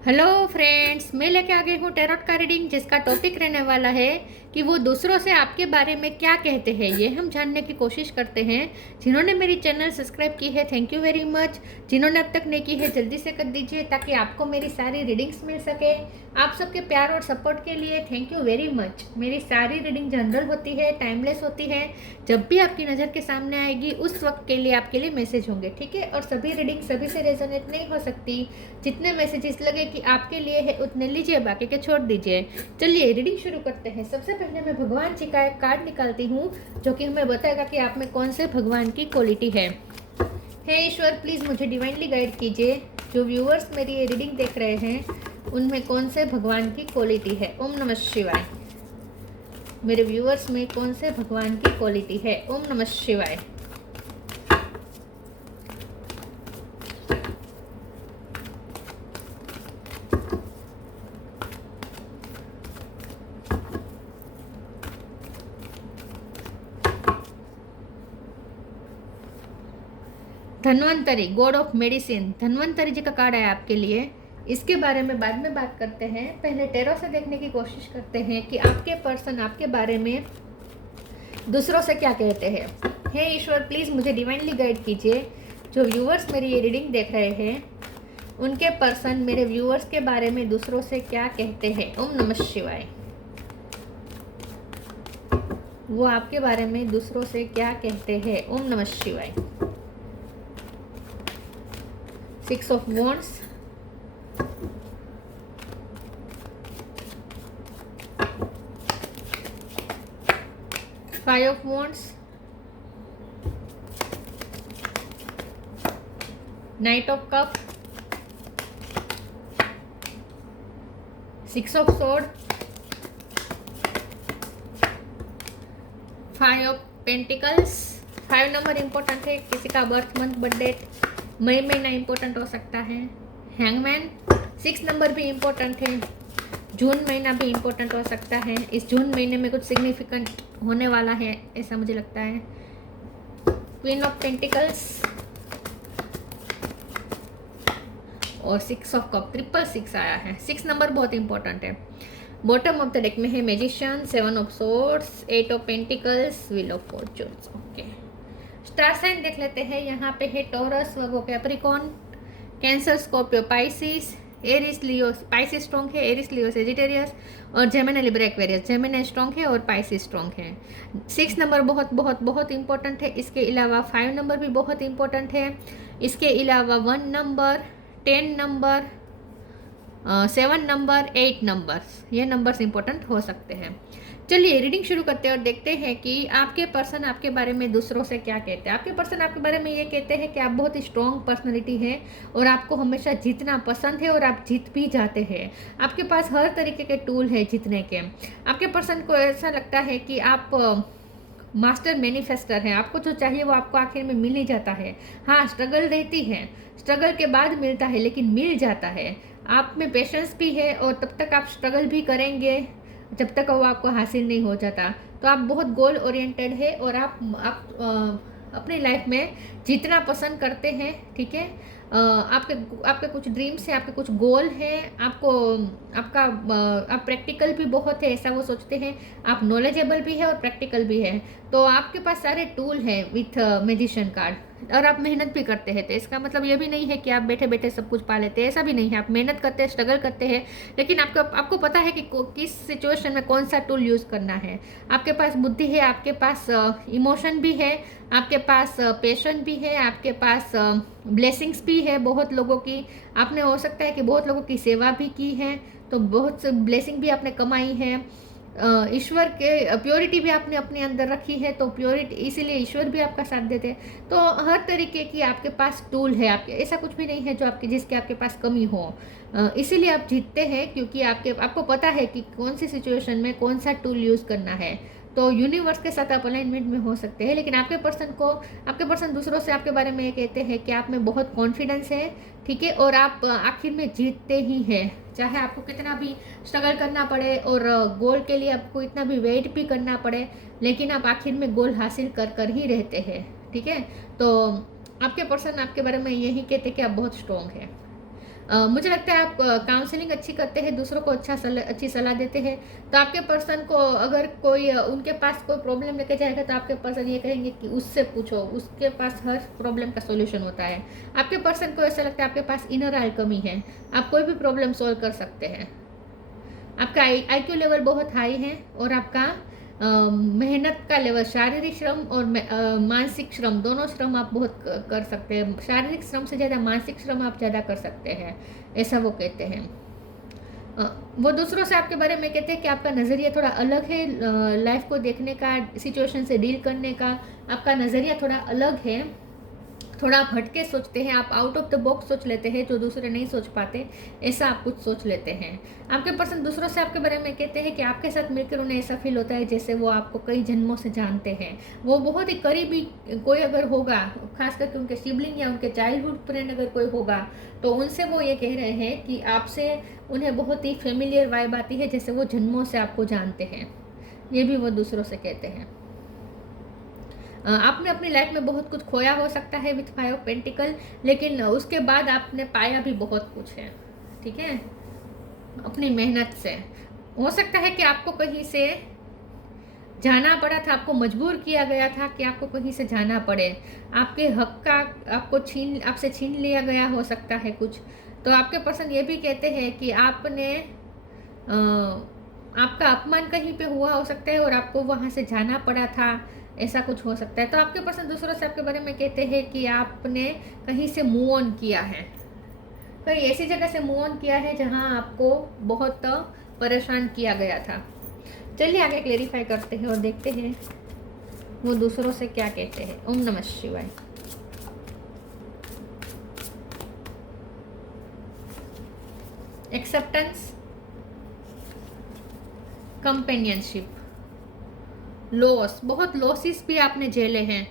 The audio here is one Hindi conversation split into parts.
हेलो फ्रेंड्स, मैं लेके आ गई हूँ टैरोट का रीडिंग, जिसका टॉपिक रहने वाला है कि वो दूसरों से आपके बारे में क्या कहते हैं। ये हम जानने की कोशिश करते हैं। जिन्होंने मेरी चैनल सब्सक्राइब की है, थैंक यू वेरी मच। जिन्होंने अब तक नहीं की है, जल्दी से कर दीजिए ताकि आपको मेरी सारी रीडिंग्स मिल सके। आप सबके प्यार और सपोर्ट के लिए थैंक यू वेरी मच। मेरी सारी रीडिंग जनरल होती है, टाइमलेस होती है। जब भी आपकी नज़र के सामने आएगी उस वक्त के लिए आपके लिए मैसेज होंगे, ठीक है। और सभी रीडिंग सभी से रेजोनेट नहीं हो सकती। जितने मैसेजेस लगे कि आपके लिए है उतने लीजिए, बाकी के छोड़ दीजिए। चलिए रीडिंग शुरू करते हैं। सबसे पहले मैं भगवान जी का एक कार्ड निकालती हूँ जो कि हमें बताएगा कि आप में कौन से भगवान की क्वालिटी है। हे ईश्वर, प्लीज़ मुझे डिवाइनली गाइड कीजिए। जो व्यूअर्स मेरी ये रीडिंग देख रहे हैं उनमें कौन से भगवान की क्वालिटी है। ओम नमः शिवाय। मेरे व्यूअर्स में कौन से भगवान की क्वालिटी है। ओम नमः शिवाय। Dhanvantari, god of medicine, Dhanvantari ji का कार्ड है आपके लिए। इसके बारे में बाद में बात करते हैं। पहले टैरो से देखने की कोशिश करते हैं कि आपके पर्सन आपके बारे में दूसरों से क्या कहते हैं। हे ईश्वर, प्लीज़ मुझे डिवाइनली गाइड कीजिए। जो व्यूअर्स मेरी ये रीडिंग देख रहे हैं उनके पर्सन मेरे व्यूअर्स के बारे में दूसरों से क्या कहते हैं। ओम नमः शिवाय। वो आपके बारे में दूसरों से क्या कहते हैं। ओम नमः शिवाय। 6 of Wands, Five of Wands, Knight of Cup, 6 of Sword, Five of Pentacles। 5 नंबर इम्पोर्टेंट है। किसी का बर्थ मंथ बर्थ डेट मई महीना इम्पोर्टेंट हो सकता है। हैंगमैन। 6 नंबर भी इम्पोर्टेंट है। जून महीना भी इम्पोर्टेंट हो सकता है। इस जून महीने में कुछ सिग्निफिकेंट होने वाला है, ऐसा मुझे लगता है। क्वीन ऑफ पेंटिकल्स और 6 ऑफ कप। 666 आया है। 6 नंबर बहुत इंपॉर्टेंट है। बॉटम ऑफ द डेक में है magician, 7 of swords, 8 of pentacles, wheel of fortunes. Okay, star sign देख लेते हैं। यहाँ पे है Taurus, Virgo, Capricorn, Cancer, Scorpio, Pisces, Aries, Leo. Pisces strong है, एरिस, लियो, सेजिटेरियस और Gemini, Libra, Aquarius. Gemini strong है और पाइसिस स्ट्रॉन्ग है। 6 नंबर बहुत बहुत बहुत इंपॉर्टेंट है। इसके अलावा 5 नंबर भी बहुत इंपॉर्टेंट है। इसके अलावा 1 नंबर, 10 नंबर, 7 नंबर, 8 नंबर्स, ये नंबर्स इंपॉर्टेंट हो सकते हैं। चलिए रीडिंग शुरू करते हैं और देखते हैं कि आपके पर्सन आपके बारे में दूसरों से क्या कहते हैं। आपके पर्सन आपके बारे में ये कहते हैं कि आप बहुत ही स्ट्रॉन्ग पर्सनैलिटी है और आपको हमेशा जीतना पसंद है और आप जीत भी जाते हैं। आपके पास हर तरीके के टूल है जीतने के। आपके पर्सन को ऐसा लगता है कि आप मास्टर मैनिफेस्टर हैं। आपको जो चाहिए वो आपको आखिर में मिल ही जाता है। हाँ, स्ट्रगल रहती है, स्ट्रगल के बाद मिलता है, लेकिन मिल जाता है। आप में पेशेंस भी है और तब तक आप स्ट्रगल भी करेंगे जब तक वो आपको हासिल नहीं हो जाता। तो आप बहुत गोल ओरिएंटेड है और आप अपनी लाइफ में जीतना पसंद करते हैं, ठीक है। आपके आपके कुछ ड्रीम्स हैं, आपके कुछ गोल हैं। आपको आपका आप प्रैक्टिकल भी बहुत है, ऐसा वो सोचते हैं। आप नॉलेजेबल भी है और प्रैक्टिकल भी है। तो आपके पास सारे टूल हैं विथ मैजिशियन कार्ड। और आप मेहनत भी करते हैं। तो इसका मतलब ये भी नहीं है कि आप बैठे बैठे सब कुछ पा लेते हैं, ऐसा भी नहीं है। आप मेहनत करते हैं, स्ट्रगल करते हैं, लेकिन आपको पता है कि किस सिचुएशन में कौन सा टूल यूज़ करना है। आपके पास बुद्धि है, आपके पास इमोशन भी है, आपके पास पेशेंस भी है, आपके पास ब्लेसिंग्स भी है बहुत लोगों की। आपने हो सकता है कि बहुत लोगों की सेवा भी की है, तो बहुत से ब्लेसिंग भी आपने कमाई है। ईश्वर के प्योरिटी भी आपने अपने अंदर रखी है, तो प्योरिटी इसीलिए ईश्वर भी आपका साथ देते हैं। तो हर तरीके की आपके पास टूल है। आपके ऐसा कुछ भी नहीं है जो जिसके आपके पास कमी हो। इसीलिए आप जीतते हैं क्योंकि आपको पता है कि कौन सी सिचुएशन में कौन सा टूल यूज़ करना है। तो यूनिवर्स के साथ आप अलाइनमेंट में हो सकते हैं। लेकिन आपके पर्सन दूसरों से आपके बारे में ये कहते हैं कि आप में बहुत कॉन्फिडेंस है, ठीक है। और आप आखिर में जीतते ही हैं, चाहे आपको कितना भी स्ट्रगल करना पड़े और गोल के लिए आपको इतना भी वेट भी करना पड़े, लेकिन आप आखिर में गोल हासिल कर ही रहते हैं, ठीक है। तो आपके पर्सन आपके बारे में यही कहते हैं कि आप बहुत स्ट्रॉन्ग हैं। मुझे लगता है आप काउंसलिंग अच्छी करते हैं, दूसरों को अच्छी सलाह देते हैं। तो आपके पर्सन को अगर कोई उनके पास कोई प्रॉब्लम लेके जाएगा तो आपके पर्सन ये कहेंगे कि उससे पूछो, उसके पास हर प्रॉब्लम का सोल्यूशन होता है। आपके पर्सन को ऐसा लगता है आपके पास इनर आल्केमी है, आप कोई भी प्रॉब्लम सॉल्व कर सकते हैं। आपका IQ लेवल बहुत हाई है और आपका मेहनत का लेवल, शारीरिक श्रम और मानसिक श्रम, दोनों श्रम आप बहुत कर सकते हैं। शारीरिक श्रम से ज़्यादा मानसिक श्रम आप ज़्यादा कर सकते हैं, ऐसा वो कहते हैं। वो दूसरों से आपके बारे में कहते हैं कि आपका नज़रिया थोड़ा अलग है, लाइफ को देखने का, सिचुएशन से डील करने का आपका नज़रिया थोड़ा अलग है। थोड़ा आप हटके सोचते हैं, आप आउट ऑफ द बॉक्स सोच लेते हैं जो दूसरे नहीं सोच पाते, ऐसा आप कुछ सोच लेते हैं। आपके पर्सन दूसरों से आपके बारे में कहते हैं कि आपके साथ मिलकर उन्हें ऐसा फील होता है जैसे वो आपको कई जन्मों से जानते हैं। वो बहुत ही करीबी कोई अगर होगा, खास करके उनके सिबलिंग या उनके चाइल्डहुड फ्रेंड अगर कोई होगा, तो उनसे वो ये कह रहे हैं कि आपसे उन्हें बहुत ही फेमिलियर वाइब आती है, जैसे वो जन्मों से आपको जानते हैं। ये भी वो दूसरों से कहते हैं। आपने अपनी लाइफ में बहुत कुछ खोया हो सकता है विथ 5 ऑफ पेंटिकल, लेकिन उसके बाद आपने पाया भी बहुत कुछ है, ठीक है, अपनी मेहनत से। हो सकता है कि आपको कहीं से जाना पड़ा था, आपको मजबूर किया गया था कि आपको कहीं से जाना पड़े, आपके हक का आपसे छीन लिया गया हो सकता है कुछ। तो आपके पर्सन ये भी कहते हैं कि आपका अपमान कहीं पे हुआ हो सकता है और आपको वहाँ से जाना पड़ा था, ऐसा कुछ हो सकता है। तो आपके पर्सन दूसरों से आपके बारे में कहते हैं कि आपने कहीं से मूव ऑन किया है, कहीं ऐसी जगह से मूव ऑन किया है जहां आपको बहुत परेशान किया गया था। चलिए आगे क्लेरिफाई करते हैं और देखते हैं वो दूसरों से क्या कहते हैं। ओम नमः शिवाय। एक्सेप्टेंस, कंपेनियनशिप, लॉस, बहुत लॉसेस भी आपने झेले हैं,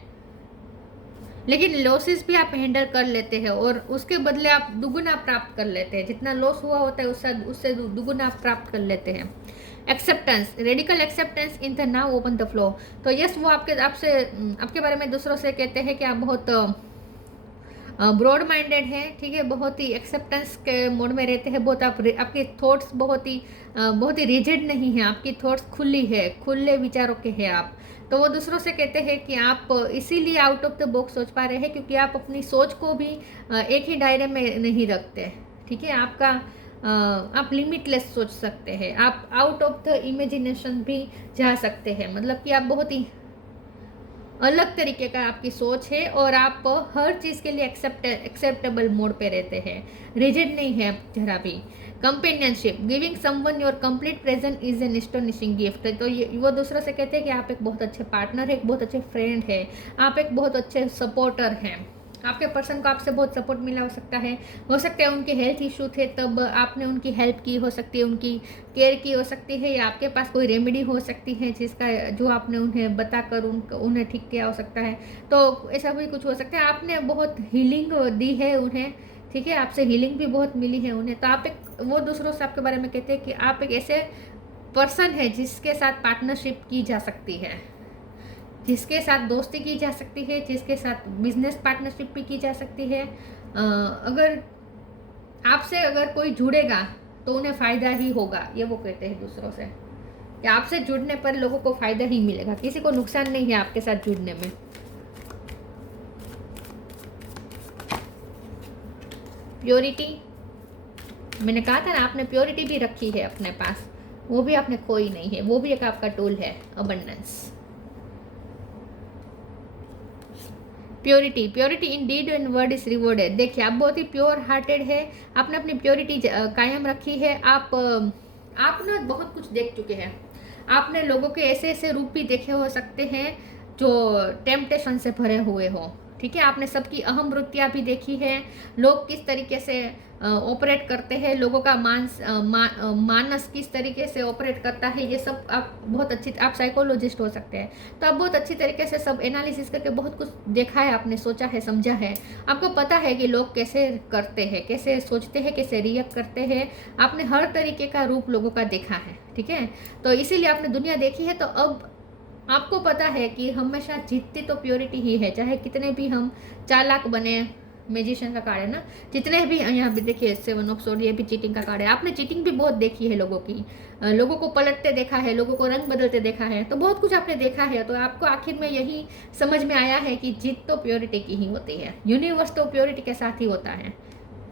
लेकिन लॉसेस भी आप हैंडल कर लेते हैं और उसके बदले आप दुगुना प्राप्त कर लेते हैं। जितना लॉस हुआ होता है उससे दुगुना आप प्राप्त कर लेते हैं। Acceptance, radical acceptance in the now open the flow. तो यस, वो आपके बारे में दूसरों से कहते हैं कि आप बहुत ब्रॉड माइंडेड है, ठीक है, बहुत ही एक्सेप्टेंस के मोड में रहते हैं। बहुत आपके थॉट्स बहुत ही रिजिड नहीं है, आपकी थॉट्स खुली है, खुले विचारों के हैं आप। तो वो दूसरों से कहते हैं कि आप इसीलिए आउट ऑफ द बॉक्स सोच पा रहे हैं क्योंकि आप अपनी सोच को भी एक ही दायरे में नहीं रखते, ठीक है। आप लिमिटलेस सोच सकते हैं, आप आउट ऑफ द इमेजिनेशन भी जा सकते हैं, मतलब कि आप बहुत ही अलग तरीके का आपकी सोच है और आप हर चीज़ के लिए एक्सेप्टेबल मोड पे रहते हैं, रिजिड नहीं है जरा भी। Companionship, giving someone your complete present is an astonishing gift. तो वो दूसरों से कहते हैं कि आप एक बहुत अच्छे पार्टनर है, एक बहुत अच्छे फ्रेंड है, आप एक बहुत अच्छे सपोर्टर हैं। आपके पर्सन को आपसे बहुत सपोर्ट मिला हो सकता है उनके हेल्थ इशू थे तब आपने उनकी हेल्प की हो सकती है, उनकी केयर की हो सकती है, या आपके पास कोई रेमेडी हो सकती है जो आपने उन्हें बताकर उन्हें ठीक किया हो सकता है। तो ऐसा भी कुछ हो सकता है, आपने बहुत हीलिंग दी है उन्हें, ठीक है, आपसे हीलिंग भी बहुत मिली है उन्हें। तो वो दूसरों से आपके बारे में कहते हैं कि आप एक ऐसे पर्सन है जिसके साथ पार्टनरशिप की जा सकती है, जिसके साथ दोस्ती की जा सकती है, जिसके साथ बिजनेस पार्टनरशिप भी की जा सकती है। अगर आपसे कोई जुड़ेगा तो उन्हें फ़ायदा ही होगा, ये वो कहते हैं दूसरों से कि आपसे जुड़ने पर लोगों को फ़ायदा ही मिलेगा, किसी को नुकसान नहीं है आपके साथ जुड़ने में। प्योरिटी, मैंने कहा था ना आपने प्योरिटी भी रखी है अपने पास, वो भी आपने खोई नहीं है, वो भी एक आपका टूल है। Abundance, purity in deed and word is rewarded. देखिए आप बहुत ही प्योर हार्टेड है, आपने अपनी प्योरिटी कायम रखी है। आपने बहुत कुछ देख चुके हैं, आपने लोगों के ऐसे ऐसे रूप भी देखे हो सकते हैं जो टेम्पटेशन से भरे हुए हो, ठीक है। आपने सबकी अहम वृत्तियाँ भी देखी है, लोग किस तरीके से ऑपरेट करते हैं, लोगों का मानस किस तरीके से ऑपरेट करता है, ये सब आप साइकोलॉजिस्ट हो सकते हैं, तो आप बहुत अच्छी तरीके से सब एनालिसिस करके बहुत कुछ देखा है, आपने सोचा है, समझा है, आपको पता है कि लोग कैसे करते हैं, कैसे सोचते हैं, कैसे रिएक्ट करते हैं। आपने हर तरीके का रूप लोगों का देखा है, ठीक है, तो इसीलिए आपने दुनिया देखी है। तो अब आपको पता है कि हमेशा जीतती तो प्योरिटी ही है, चाहे कितने भी हम चालाक बने, मैजिशियन का कार्ड है ना, जितने भी यहाँ भी देखिए 7 ऑफ सोर्ड, ये भी चीटिंग का कार्ड है। आपने चीटिंग भी बहुत देखी है लोगों की, लोगों को पलटते देखा है, लोगों को रंग बदलते देखा है, तो बहुत कुछ आपने देखा है। तो आपको आखिर में यही समझ में आया है कि जीत तो प्योरिटी की ही होती है, यूनिवर्स तो प्योरिटी के साथ ही होता है,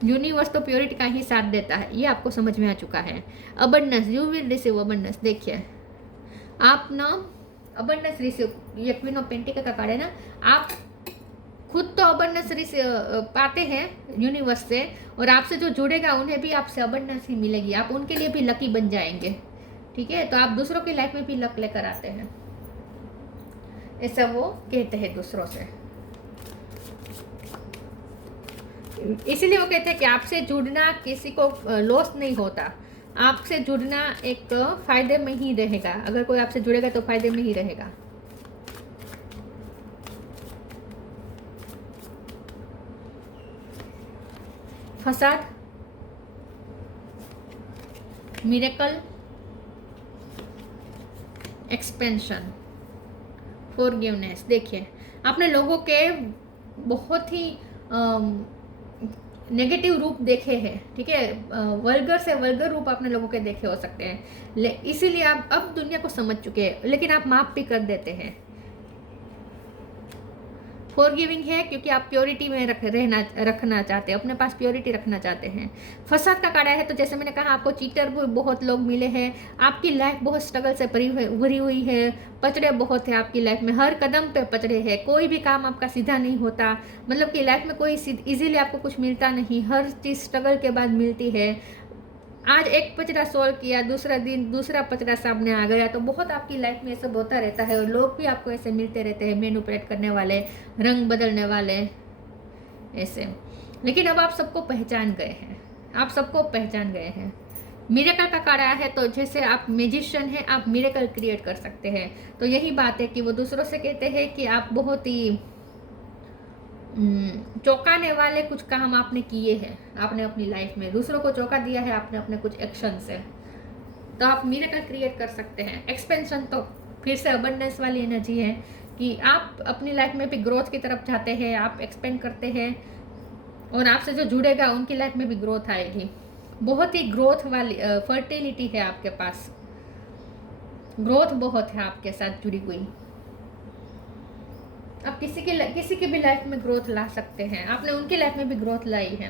यूनिवर्स तो प्योरिटी का ही साथ देता है, ये आपको समझ में आ चुका है। Abundance, you will receive abundance. देखिए आप ना अबंडेंस रिसीव, ये क्वीन ऑफ पेंटिकल का कार्ड है ना, आप खुद तो अबंडेंस पाते हैं यूनिवर्स से, और आपसे जो जुड़ेगा उन्हें भी आपसे अबंडेंस ही मिलेगी, आप उनके लिए भी लकी बन जाएंगे। ठीक है, तो आप दूसरों की लाइफ में भी लक लेकर आते हैं, ऐसा वो कहते हैं दूसरों से। इसीलिए वो कहते हैं कि आपसे जुड़ना किसी को लॉस नहीं होता, आपसे जुड़ना एक फायदे में ही रहेगा। अगर कोई आपसे जुड़ेगा तो फायदे में ही रहेगा। फसाद, मिरेकल, एक्सपेंशन, फॉरगिवनेस। देखिए आपने लोगों के बहुत ही नेगेटिव रूप देखे हैं, ठीक है, वल्गर से वल्गर रूप आपने लोगों के देखे हो सकते हैं, इसीलिए आप अब दुनिया को समझ चुके हैं, लेकिन आप माफ भी कर देते हैं। फॉरगिविंग है क्योंकि आप प्योरिटी में रखना चाहते हैं, अपने पास प्योरिटी रखना चाहते हैं। फसाद का कार्ड है, तो जैसे मैंने कहा आपको चीटर बहुत लोग मिले हैं, आपकी लाइफ बहुत स्ट्रगल से भरी हुई है, पचड़े बहुत है आपकी लाइफ में, हर कदम पे पचड़े है, कोई भी काम आपका सीधा नहीं होता, मतलब कि लाइफ में कोई इजीली आपको कुछ मिलता नहीं, हर चीज़ स्ट्रगल के बाद मिलती है। आज एक पचड़ा सॉल्व किया, दूसरा दिन दूसरा पचड़ा सामने आ गया, तो बहुत आपकी लाइफ में ये सब होता रहता है, और लोग भी आपको ऐसे मिलते रहते हैं, मैनिपुलेट करने वाले, रंग बदलने वाले ऐसे। लेकिन अब आप सबको पहचान गए हैं, आप सबको पहचान गए हैं। मिरेकल का कार्ड आया है, तो जैसे आप मैजिशियन हैं, आप मिरेकल क्रिएट कर सकते हैं। तो यही बात है कि वो दूसरों से कहते हैं कि आप बहुत ही चौंकाने वाले कुछ काम आपने किए हैं, आपने अपनी लाइफ में दूसरों को चौंका दिया है आपने अपने कुछ एक्शन से, तो आप मिरेकल क्रिएट कर सकते हैं। एक्सपेंशन तो फिर से अबंडेंस वाली एनर्जी है कि आप अपनी लाइफ में भी ग्रोथ की तरफ जाते हैं, आप एक्सपेंड करते हैं, और आपसे जो जुड़ेगा उनकी लाइफ में भी ग्रोथ आएगी। बहुत ही ग्रोथ वाली फर्टिलिटी है आपके पास, ग्रोथ बहुत है आपके साथ जुड़ी हुई। आप किसी की भी लाइफ में ग्रोथ ला सकते हैं, आपने उनकी लाइफ में भी ग्रोथ लाई है।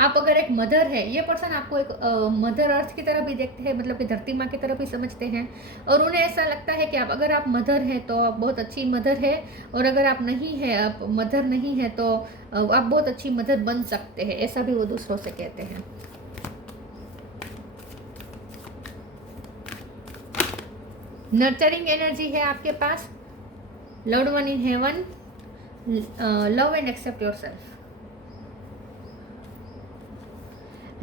आप अगर एक मदर है, ये पर्सन आपको एक मदर अर्थ की तरह भी देखते हैं, मतलब कि धरती माँ की तरह भी समझते हैं, और उन्हें ऐसा लगता है कि अगर आप मदर हैं तो आप बहुत अच्छी मदर है, और अगर आप नहीं है, आप मदर नहीं है, तो आप बहुत अच्छी मदर बन सकते हैं, ऐसा भी वो दूसरों से कहते हैं। नर्चरिंग एनर्जी है आपके पास, loved one in heaven, love and accept yourself.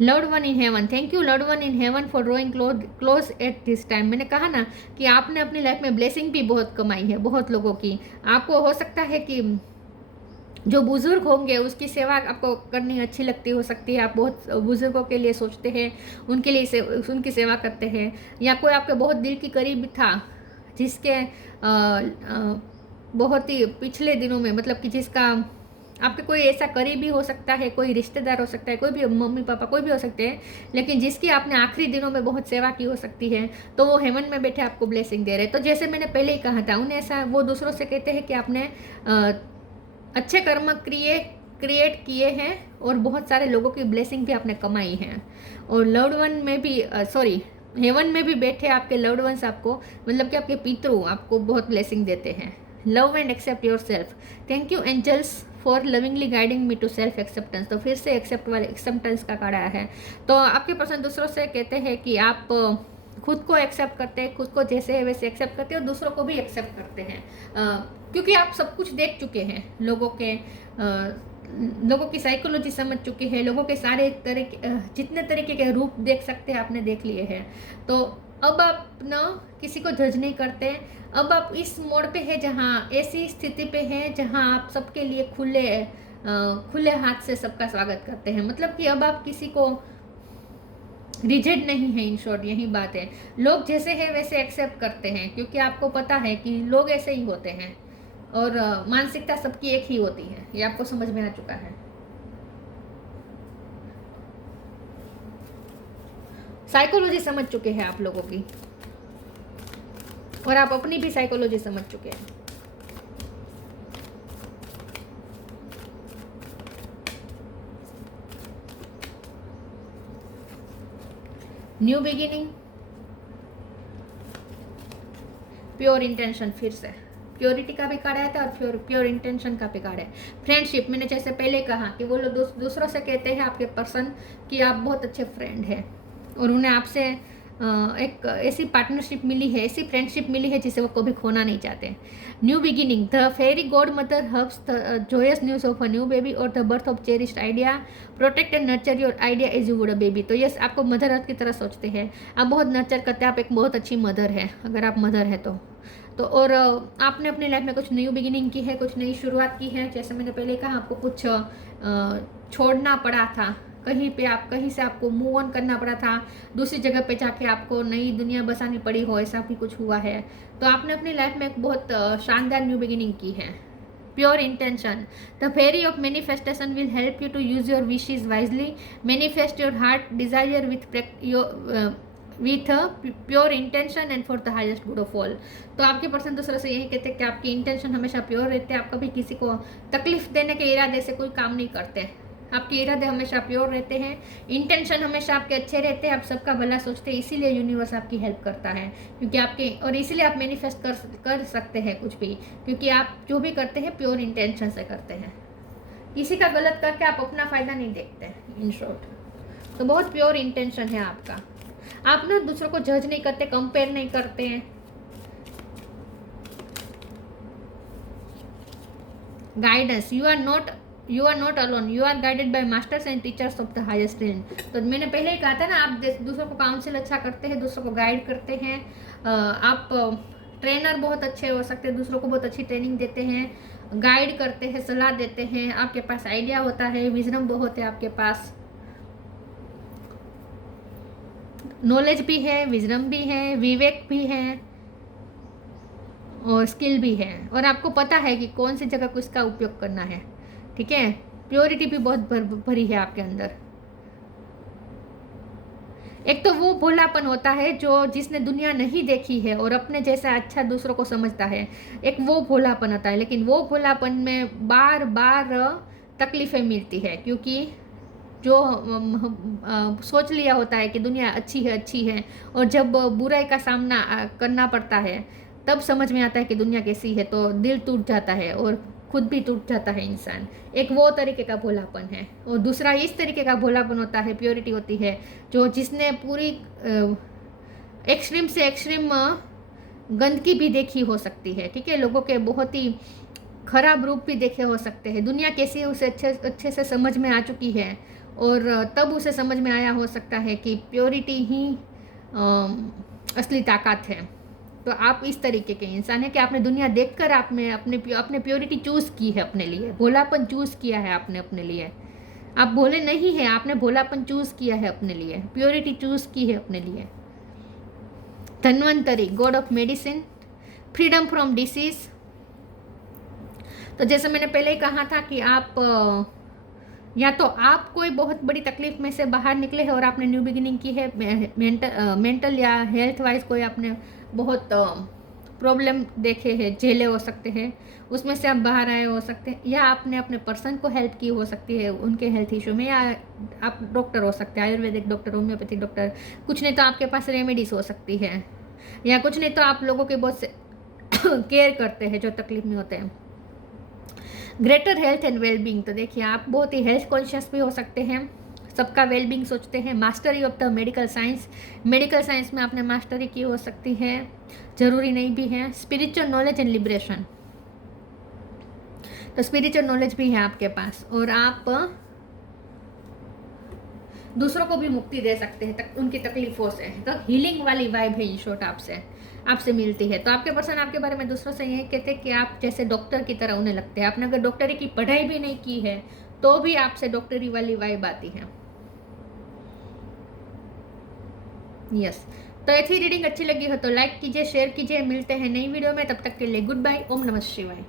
Loved one in heaven, thank you loved one in heaven for drawing close at this time. मैंने कहा ना कि आपने अपनी लाइफ में ब्लेसिंग भी बहुत कमाई है, बहुत लोगों की। आपको हो सकता है कि जो बुजुर्ग होंगे उसकी सेवा आपको करनी अच्छी लगती हो सकती है, आप बहुत बुजुर्गों के लिए सोचते हैं, उनके लिए उनकी सेवा करते हैं, या कोई आपके बहुत दिल की करीब था जिसके बहुत ही पिछले दिनों में, मतलब कि जिसका आपके कोई ऐसा करीबी हो सकता है, कोई रिश्तेदार हो सकता है, कोई भी मम्मी पापा कोई भी हो सकते हैं, लेकिन जिसकी आपने आखिरी दिनों में बहुत सेवा की हो सकती है, तो वो हेवन में बैठे आपको ब्लेसिंग दे रहे हैं। तो जैसे मैंने पहले ही कहा था, उन्हें ऐसा वो दूसरों से कहते हैं कि आपने अच्छे कर्म क्रिएट किए हैं, और बहुत सारे लोगों की ब्लेसिंग भी आपने कमाई है। और लव्ड वन में भी हेवन में भी बैठे आपके लव्ड वंस आपको, मतलब कि आपके पितृ आपको बहुत ब्लेसिंग देते हैं। Love and accept your self, thank you angels for lovingly guiding me to self acceptance. तो फिर से एक्सेप्टेंस का कार्ड आया है। तो आपके पर्सन दूसरों से कहते हैं कि आप खुद को एक्सेप्ट करते हैं, खुद को जैसे है वैसे एक्सेप्ट करते हैं, और दूसरों को भी एक्सेप्ट करते हैं, क्योंकि आप सब कुछ देख चुके हैं, लोगों की साइकोलॉजी समझ चुके हैं, लोगों के सारे जितने तरीके के रूप देख सकते हैं आपने देख लिए हैं। तो अब आप ना किसी को जज नहीं करते, अब आप इस मोड़ पे है जहाँ ऐसी स्थिति पे हैं जहाँ आप सबके लिए खुले हाथ से सबका स्वागत करते हैं, मतलब कि अब आप किसी को रिजेक्ट नहीं है। इन शॉर्ट यही बात है, लोग जैसे है वैसे एक्सेप्ट करते हैं, क्योंकि आपको पता है कि लोग ऐसे ही होते हैं, और मानसिकता सबकी एक ही होती है, ये आपको समझ में आ चुका है। साइकोलॉजी समझ चुके हैं आप लोगों की, और आप अपनी भी साइकोलॉजी समझ चुके हैं। न्यू बिगिनिंग, प्योर इंटेंशन, फिर से प्योरिटी का भी कार्ड आया था और प्योर इंटेंशन का भी कार्ड है। फ्रेंडशिप, मैंने जैसे पहले कहा कि वो लोग दूसरों से कहते हैं आपके पर्सन कि आप बहुत अच्छे फ्रेंड हैं, और उन्हें आपसे एक ऐसी पार्टनरशिप मिली है, ऐसी फ्रेंडशिप मिली है जिसे वो कभी खोना नहीं चाहते। New beginning, the fairy godmother hubs the joyous news of a new baby और the birth of cherished idea, protect and nurture your idea as you would a baby. तो यस, आपको मदर अर्थ की तरह सोचते हैं, आप बहुत नर्चर करते हैं, आप एक बहुत अच्छी मदर है अगर आप मदर है तो और आपने अपनी लाइफ में कुछ न्यू बिगिनिंग की है, कुछ नई शुरुआत की है। जैसे मैंने पहले कहा, आपको कुछ छोड़ना पड़ा था, कहीं से आपको मूव ऑन करना पड़ा था, दूसरी जगह पे जाके आपको नई दुनिया बसानी पड़ी हो, ऐसा भी कुछ हुआ है। तो आपने अपनी लाइफ में एक बहुत शानदार न्यू बिगिनिंग की है। Pure intention, the fairy of manifestation will help you to use your wishes wisely, manifest your heart desire with pure intention and for the highest good of all. तो आपके पर्सन दूसरों से यही कहते हैं कि आपकी इंटेंशन हमेशा प्योर रहते हैं, आप कभी किसी को तकलीफ देने के इरादे से कोई काम नहीं करते, आपके इरादे हमेशा प्योर रहते हैं, इंटेंशन हमेशा आपके अच्छे रहते हैं, आप सबका भला सोचते हैं, इसीलिए यूनिवर्स आपकी हेल्प करता है, क्योंकि आपके, और इसीलिए आप मैनिफेस्ट कर सकते हैं कुछ भी, क्योंकि आप जो भी करते हैं प्योर इंटेंशन से करते हैं। किसी का गलत करके आप अपना फ़ायदा नहीं देखते, इन शॉर्ट। तो बहुत प्योर इंटेंशन है आपका। आप ना दूसरों को जज नहीं करते, कंपेयर नहीं करते हैं। Guidance, you are not alone, you are guided by masters and teachers of the highest range. तो मैंने पहले ही कहा था ना, आप दूसरों को काउंसिल अच्छा करते हैं, दूसरों को गाइड करते हैं, आप ट्रेनर बहुत अच्छे हो सकते हैं, दूसरों को बहुत अच्छी ट्रेनिंग देते हैं, गाइड करते हैं, सलाह देते हैं, आपके पास आइडिया होता है, विजडम बहुत है आपके पास, नॉलेज भी है, विजडम भी है, विवेक भी है और स्किल भी है, और आपको पता है कि कौन सी जगह किसका उपयोग करना है। ठीक है, प्योरिटी भी बहुत भरी है आपके अंदर। एक तो वो भोलापन होता है जो जिसने दुनिया नहीं देखी है और अपने जैसा अच्छा दूसरों को समझता है, एक वो भोलापन आता है। लेकिन वो भोलापन में बार बार तकलीफ़ें मिलती है, क्योंकि जो सोच लिया होता है कि दुनिया अच्छी है, और जब बुराई का सामना करना पड़ता है तब समझ में आता है कि दुनिया कैसी है, तो दिल टूट जाता है और खुद भी टूट जाता है इंसान। एक वो तरीके का भोलापन है, और दूसरा इस तरीके का भोलापन होता है, प्योरिटी होती है, जो जिसने पूरी एक्सट्रीम से एक्सट्रीम गंदगी भी देखी हो सकती है। ठीक है, लोगों के बहुत ही खराब रूप भी देखे हो सकते हैं, दुनिया कैसी है उसे अच्छे से समझ में आ चुकी है, और तब उसे समझ में आया हो सकता है कि प्योरिटी ही असली ताकत है। तो आप इस तरीके के इंसान हैं कि आपने दुनिया देखकर आपने अपने प्योरिटी चूज़ की है अपने लिए, भोलापन चूज़ किया है आपने अपने लिए। आप भोले नहीं हैं, आपने भोलापन चूज़ किया है अपने लिए, प्योरिटी चूज़ की है अपने लिए। Dhanvantari, god of medicine, freedom from disease. तो जैसे मैंने पहले ही कहा था कि आप या तो आप कोई बहुत बड़ी तकलीफ में से बाहर निकले हैं और आपने न्यू बिगिनिंग की है, मेंटल या हेल्थ वाइज कोई आपने बहुत प्रॉब्लम देखे हैं, झेले हो सकते हैं, उसमें से आप बाहर आए हो सकते हैं, या आपने अपने पर्सन को हेल्प की हो सकती है उनके हेल्थ इशू में, या आप डॉक्टर हो सकते हैं, आयुर्वेदिक डॉक्टर, होम्योपैथिक डॉक्टर, कुछ नहीं तो आपके पास रेमेडीज हो सकती है, या कुछ नहीं तो आप लोगों के बहुत से केयर करते हैं जो तकलीफ में होते हैं। ग्रेटर हेल्थ एंड वेलबींग, तो देखिए आप बहुत ही हेल्थ कॉन्शियस भी हो सकते हैं, सबका वेलबींग सोचते हैं। Mastery of the medical science, medical science में आपने मास्टरी की हो सकती है, जरूरी नहीं भी है। स्पिरिचुअल नॉलेज एंड लिबरेशन, तो स्पिरिचुअल नॉलेज भी है आपके पास, और आप दूसरों को भी मुक्ति दे सकते हैं उनकी तकलीफों से। तो हीलिंग वाली वाइब है इन शॉर्ट आपसे मिलती है। तो आपके पर्सन आपके बारे में दूसरों से ये कहते हैं कि आप जैसे डॉक्टर की तरह उन्हें लगते हैं। आपने अगर डॉक्टरी की पढ़ाई भी नहीं की है तो भी आपसे डॉक्टरी वाली वाइब आती है। यस, तो ऐसी रीडिंग अच्छी लगी हो तो लाइक कीजिए, शेयर कीजिए। मिलते हैं नई वीडियो में, तब तक के लिए गुड बाय, ओम नमः शिवाय।